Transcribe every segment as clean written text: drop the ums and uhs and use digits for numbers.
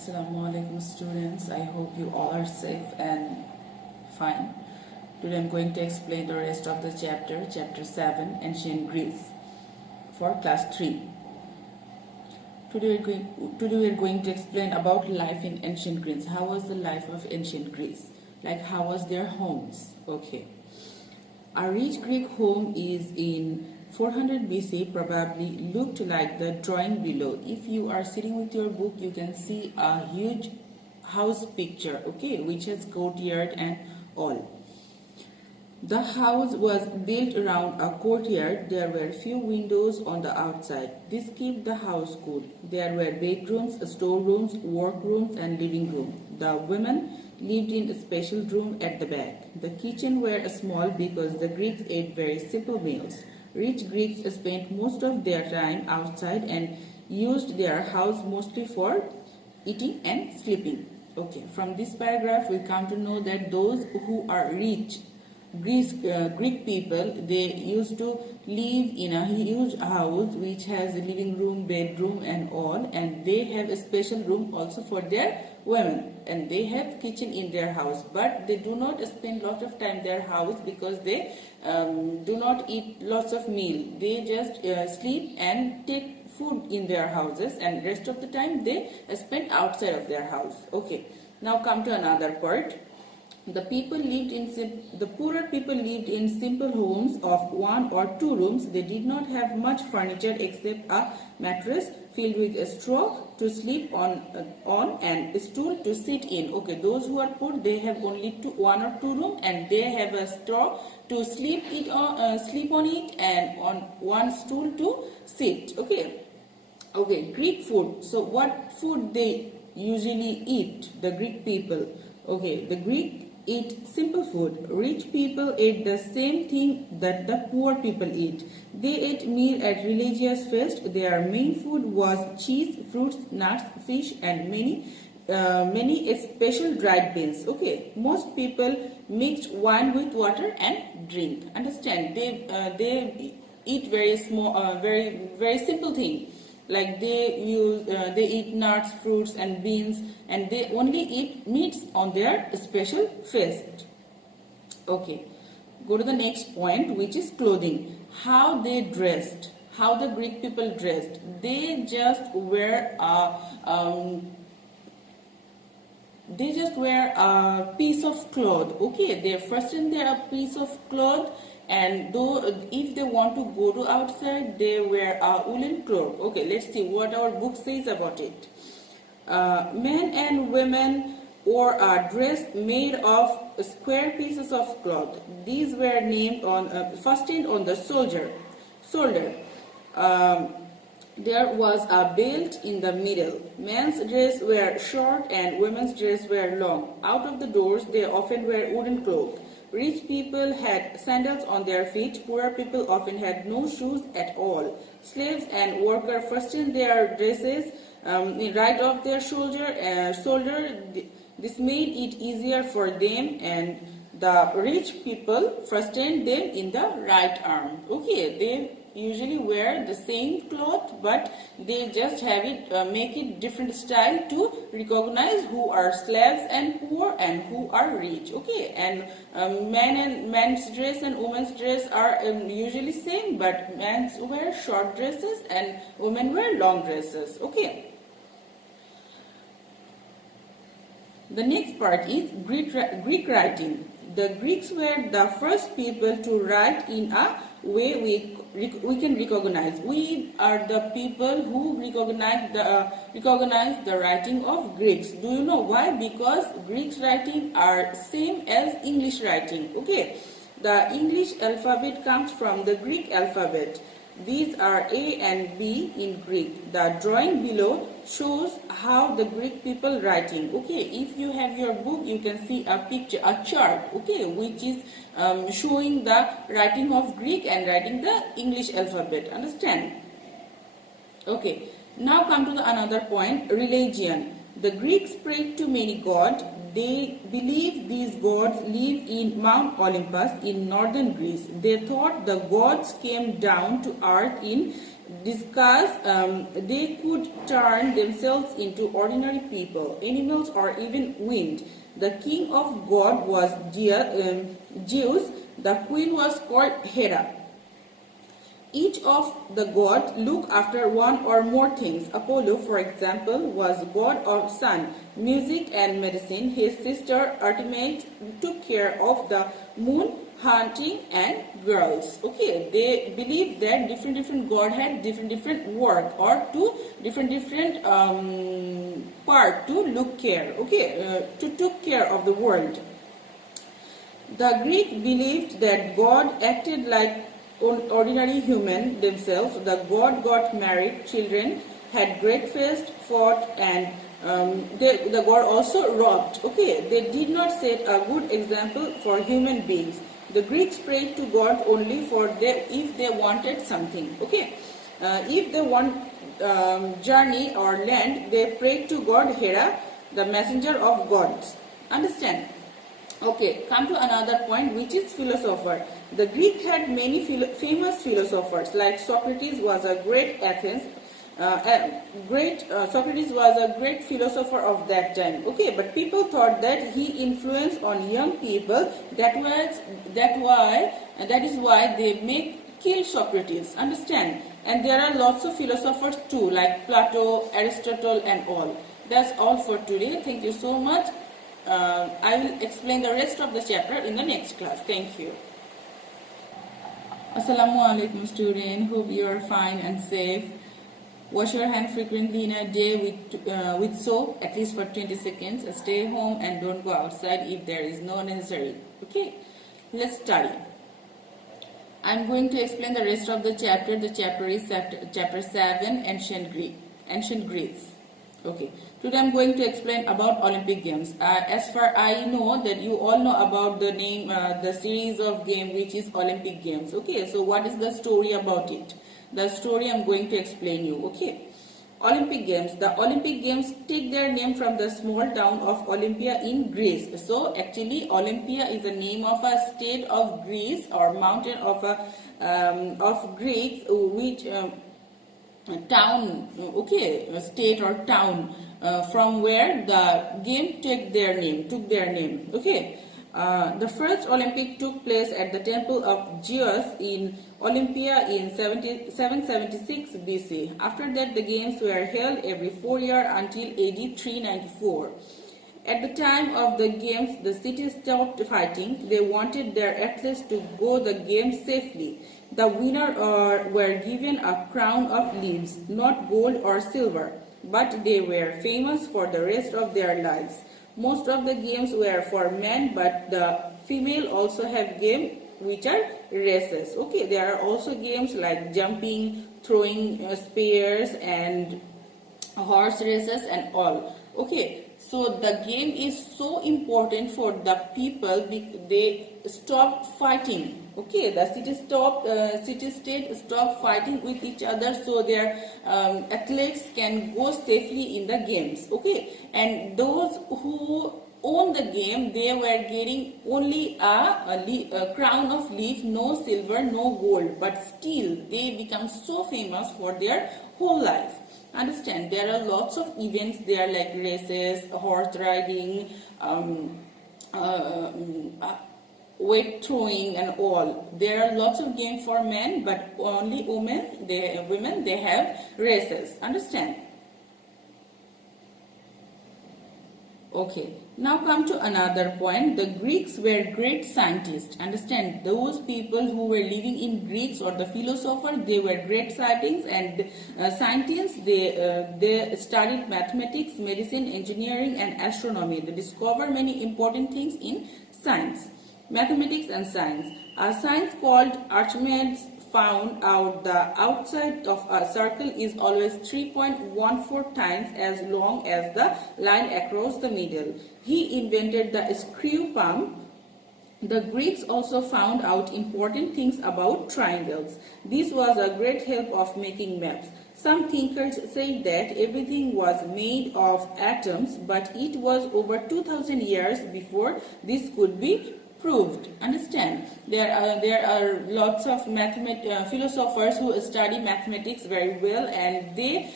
Assalamualaikum students. I hope you all are safe and fine. Today I'm going to explain the rest of the chapter, chapter 7, Ancient Greece, for class 3. Today we're going to explain about life in ancient Greece. How was the life of ancient Greece? Like how was their homes? Okay. A rich Greek home is in 400 BC, probably looked like the drawing below. If you are sitting with your book, you can see a huge house picture, okay, which has courtyard and all. The house was built around a courtyard. There were few windows on the outside. This kept the house cool. There were bedrooms, storerooms, workrooms, and living room. The women lived in a special room at the back. The kitchen were small because the Greeks ate very simple meals. Rich Greeks spent most of their time outside and used their house mostly for eating and sleeping. Okay, from this paragraph we come to know that those who are rich Greek people, they used to live in a huge house which has a living room, bedroom and all, and they have a special room also for their women, and they have kitchen in their house, but they do not spend lot of time in their house because they do not eat lots of meal. They just sleep and take food in their houses, and rest of the time they spend outside of their house. Okay, now come to another part. The poorer people lived in simple homes of 1 or 2 rooms. They did not have much furniture except a mattress filled with a straw to sleep on and a stool to sit in. Okay, those who are poor, they have only 1 or 2 rooms, and they have a straw to sleep on it, and on one stool to sit. Okay, Greek food. So what food they usually eat, the Greek people? Okay, the Greek eat simple food. Rich people ate the same thing that the poor people eat. They ate meal at religious fest. Their main food was cheese, fruits, nuts, fish, and many special dried beans. Okay, most people mixed wine with water and drink. Understand? They eat very small, very simple thing. Like they eat nuts, fruits and beans, and they only eat meats on their special feast. Okay, go to the next point, which is clothing. How they dressed, how the Greek people dressed. They just wear a piece of cloth. Okay, they first in there a piece of cloth, and though if they want to go to outside, they wear a woolen cloak. Okay, let's see what our book says about it. Men and women wore a dress made of square pieces of cloth. These were named fastened on the shoulder. There was a belt in the middle. Men's dress were short and women's dress were long. Out of the doors, they often wear wooden cloaks. Rich people had sandals on their feet. Poorer people often had no shoes at all. Slaves and workers fastened their dresses right off their shoulder. This made it easier for them, and the rich people fastened them in the right arm. Okay, they usually wear the same cloth, but they just have it make it different style to recognize who are slaves and poor and who are rich. Okay, and men's dress and women's dress are usually same, but men's wear short dresses and women wear long dresses. Okay. The next part is Greek writing. The Greeks were the first people to write in a way we can recognize. We are the people who recognize the writing of Greeks. Do you know why? Because Greeks writing are same as English writing. Okay, the English alphabet comes from the Greek alphabet. These are A and B in Greek. The drawing below shows how the Greek people writing. Okay, if you have your book, you can see a picture, a chart, okay, which is showing the writing of Greek and writing the English alphabet. Understand? Okay, now come to the another point, religion. The Greeks prayed to many gods. They believed these gods lived in Mount Olympus in northern Greece. They thought the gods came down to earth in disguise. They could turn themselves into ordinary people, animals, or even wind. The king of God was Zeus. The queen was called Hera. Each of the gods looked after one or more things. Apollo, for example, was god of sun, music, and medicine. His sister Artemis took care of the moon, hunting, and girls. Okay, they believed that different god had different work, or two different part to look care. Okay, to took care of the world. The Greek believed that God acted like ordinary human themselves. The god got married, children, had great feast, fought, and the god also robbed. Okay, they did not set a good example for human beings. The Greeks prayed to God only if they wanted something. Okay, if they want journey or land, they prayed to god Hera, the messenger of gods. Understand? Okay, come to another point, which is philosopher. The Greek had many famous philosophers, like Socrates was a great Socrates was a great philosopher of that time. Okay, but people thought that he influenced on young people. That is why they kill Socrates. Understand? And there are lots of philosophers too, like Plato, Aristotle, and all. That's all for today. Thank you so much. I will explain the rest of the chapter in the next class. Thank you. Assalamu alaikum, student. Hope you are fine and safe. Wash your hand frequently in a day with soap, at least for 20 seconds. Stay home and don't go outside if there is no necessary. Okay, let's study. I'm going to explain the rest of the chapter. The chapter is chapter 7, Ancient Greece. Okay, today I'm going to explain about Olympic Games. As far I know that you all know about the name, the series of game which is Olympic Games. Okay, so what is the story about it? The story I'm going to explain you. Okay, Olympic Games. The Olympic Games take their name from the small town of Olympia in Greece. So actually Olympia is the name of a state of Greece, or mountain of Greece, which town, okay, state or town, from where the game took their name. Okay, the first Olympic took place at the temple of Zeus in Olympia in 776 BC. After that, the games were held every 4 years until AD 394. At the time of the games, the city stopped fighting. They wanted their athletes to go the games safely. The winner were given a crown of leaves, not gold or silver, but they were famous for the rest of their lives. Most of the games were for men, but the female also have games which are races. Okay, there are also games like jumping, throwing spears, and horse races and all. Okay, so the game is so important for the people. They stopped fighting. Okay, the city-state stopped fighting with each other, so their athletes can go safely in the games. Okay, and those who own the game, they were getting only a crown of leaf, no silver, no gold, but still they become so famous for their whole life. Understand? There are lots of events there, like races, horse riding, weight throwing, and all. There are lots of games for men, but only women they have races. Understand? Okay, now come to another point. The Greeks were great scientists. Understand? Those people who were living in Greeks, or the philosophers, they were great scientists, and scientists, they studied mathematics, medicine, engineering, and astronomy. They discovered many important things in science. Mathematics and science. A science called Archimedes found out the outside of a circle is always 3.14 times as long as the line across the middle. He invented the screw pump. The Greeks also found out important things about triangles. This was a great help of making maps. Some thinkers say that everything was made of atoms, but it was over 2000 years before this could be proved. Understand? There are lots of philosophers who study mathematics very well, and they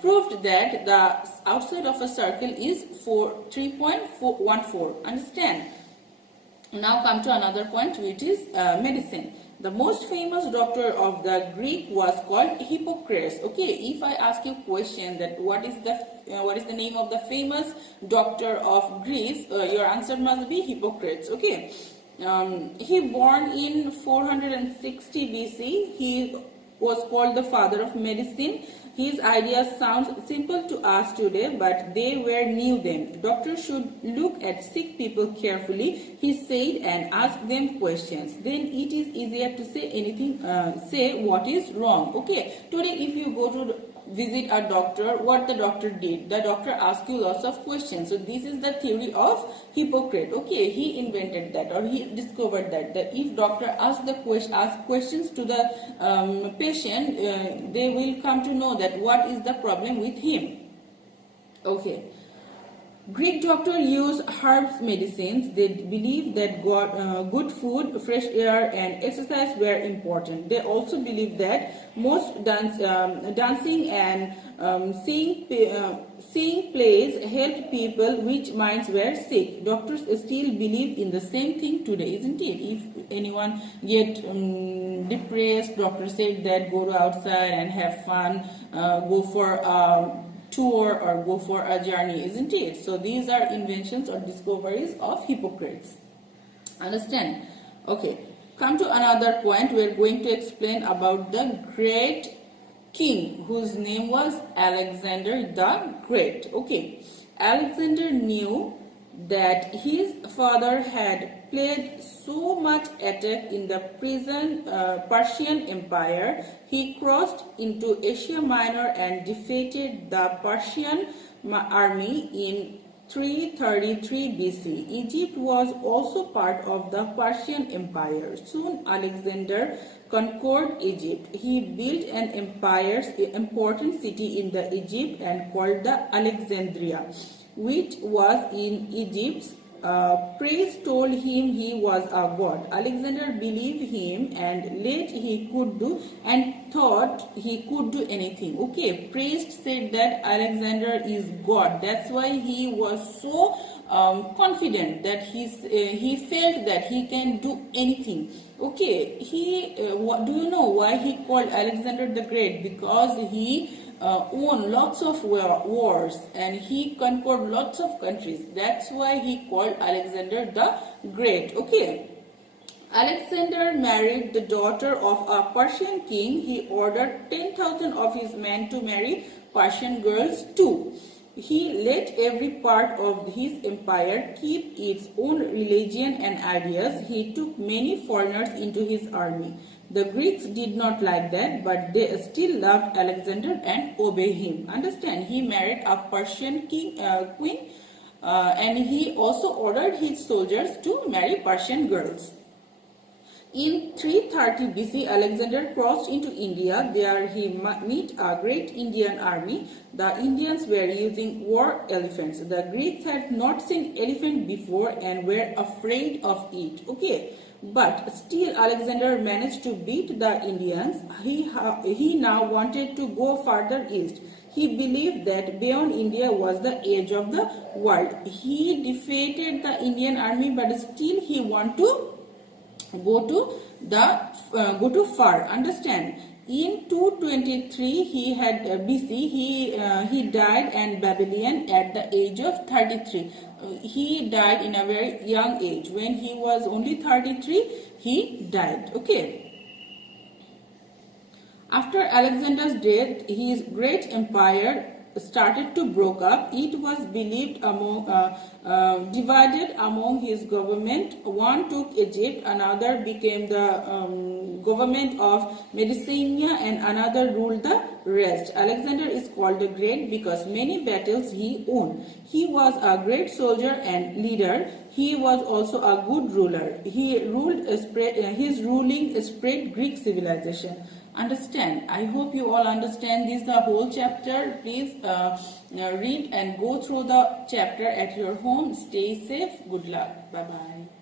proved that the outside of a circle is 3.14. Understand? Now come to another point, which is medicine. The most famous doctor of the Greek was called Hippocrates. Okay, if I ask you a question that what is the name of the famous doctor of Greece, your answer must be Hippocrates. Okay, he born in 460 BC. He was called the father of medicine. His ideas sound simple to us today, but they were new then. Doctors should look at sick people carefully, he said, and ask them questions. Then it is easier to say what is wrong. Okay, today if you go to visit a doctor, what the doctor did? The doctor asked you lots of questions. So this is the theory of Hippocrates. Okay, he invented that, or he discovered that if doctor ask questions to the patient, they will come to know that what is the problem with him. Okay. Greek doctors used herbs medicines. They believed that good food, fresh air, and exercise were important. They also believed that most dancing and seeing plays helped people which minds were sick. Doctors still believe in the same thing today, isn't it? If anyone get depressed, doctors said that go outside and have fun, go for tour or go for a journey, isn't it? So these are inventions or discoveries of Hippocrates. Understand? Okay, come to another point. We are going to explain about the great king whose name was Alexander the Great. Okay, Alexander knew that his father had played so much attack in the Persian Empire. He crossed into Asia Minor and defeated the Persian army in 333 BC. Egypt was also part of the Persian Empire. Soon Alexander conquered Egypt. He built an important city in the Egypt and called the Alexandria, which was in Egypt's praise told him he was a god. Alexander believed him and thought he could do anything. Okay, praise said that Alexander is God. That's why he was so confident that he felt that he can do anything. Okay, do you know why he called Alexander the Great? Because he won lots of wars and he conquered lots of countries. That's why he called Alexander the Great. Okay, Alexander married the daughter of a Persian king. He ordered 10,000 of his men to marry Persian girls too. He let every part of his empire keep its own religion and ideas. He took many foreigners into his army. The Greeks did not like that, but they still loved Alexander and obeyed him. Understand? He married a Persian queen, and he also ordered his soldiers to marry Persian girls. In 330 BC, Alexander crossed into India. There he met a great Indian army. The Indians were using war elephants. The Greeks had not seen elephant before and were afraid of it. Okay, but still Alexander managed to beat the Indians. He now wanted to go further east. He believed that beyond India was the edge of the world. He defeated the Indian army, but still he wanted to go to far. Understand? In 223 BC he died in Babylon at the age of 33. He died in a very young age. When he was only 33, he died. Okay. After Alexander's death, his great empire started to break up. It was believed divided among his government. One took Egypt, another became the government of Mediterranean, and another ruled the rest. Alexander is called the Great because many battles he won. He was a great soldier and leader. He was also a good ruler. His ruling spread Greek civilization. understand. I hope you all understand this, the whole chapter. Please read and go through the chapter at your home. Stay safe. Good luck. Bye bye.